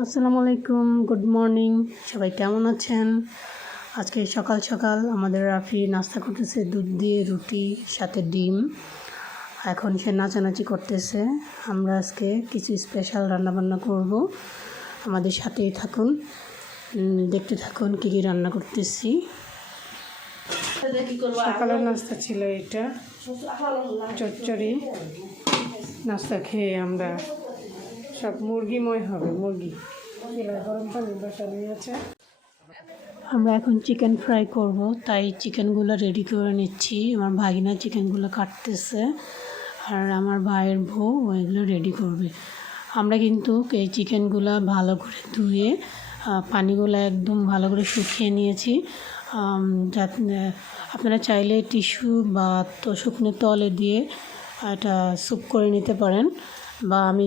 আসসালামু আলাইকুম, good morning. সবাই কেমন আছেন? আজকে সকাল সকাল আমাদের রাফি নাস্তা করতেছে দুধ দিয়ে রুটি সাথে ডিম। এখন সে নাচানাচি করতেছে। আমরা আজকে কিছু স্পেশাল রান্নাবান্না করব, আমাদের সাথেই থাকুন, দেখতে থাকুন কী কী রান্না করতেছি। সকালের নাস্তা ছিল এটা, চচ্চড়ি। নাস্তা খেয়ে আমরা সব মুরগিময় হবে, মুরগি গরম পানি বসানো আছে। আমরা এখন চিকেন ফ্রাই করব, তাই চিকেনগুলো রেডি করে নিচ্ছি। আমার ভাগিনা চিকেনগুলো কাটতেছে আর আমার ভাইয়ের বউ ওইগুলো রেডি করবে। আমরা কিন্তু এই চিকেনগুলো ভালো করে ধুয়ে পানিগুলো একদম ভালো করে শুকিয়ে নিয়েছি। যাতে আপনারা চাইলে টিস্যু বা শুকনো তলে দিয়ে এটা স্যুপ করে নিতে পারেন, বা আমি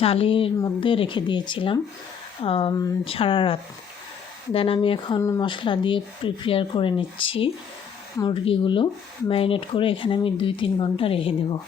জালির মধ্যে রেখে দিয়েছিলাম সারা রাত। দেন আমি এখন মশলা দিয়ে প্রিপেয়ার করে নিচ্ছি মুরগিগুলো, ম্যারিনেট করে এখানে আমি 2-3 ঘন্টা রেখে দেবো।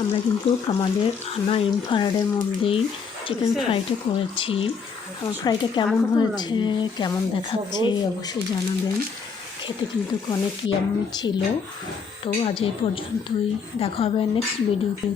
আমরা কিন্তু আমাদের আনা ইনফ্রারেডের মধ্যেই চিকেন ফ্রাইটা করেছি। আমার ফ্রাইটা কেমন হয়েছে, কেমন দেখাচ্ছে অবশ্যই জানাবেন। খেতে কিন্তু অনেক ইয়াম্মি ছিল। তো আজ এই পর্যন্তই, দেখা হবে নেক্সট ভিডিওতে।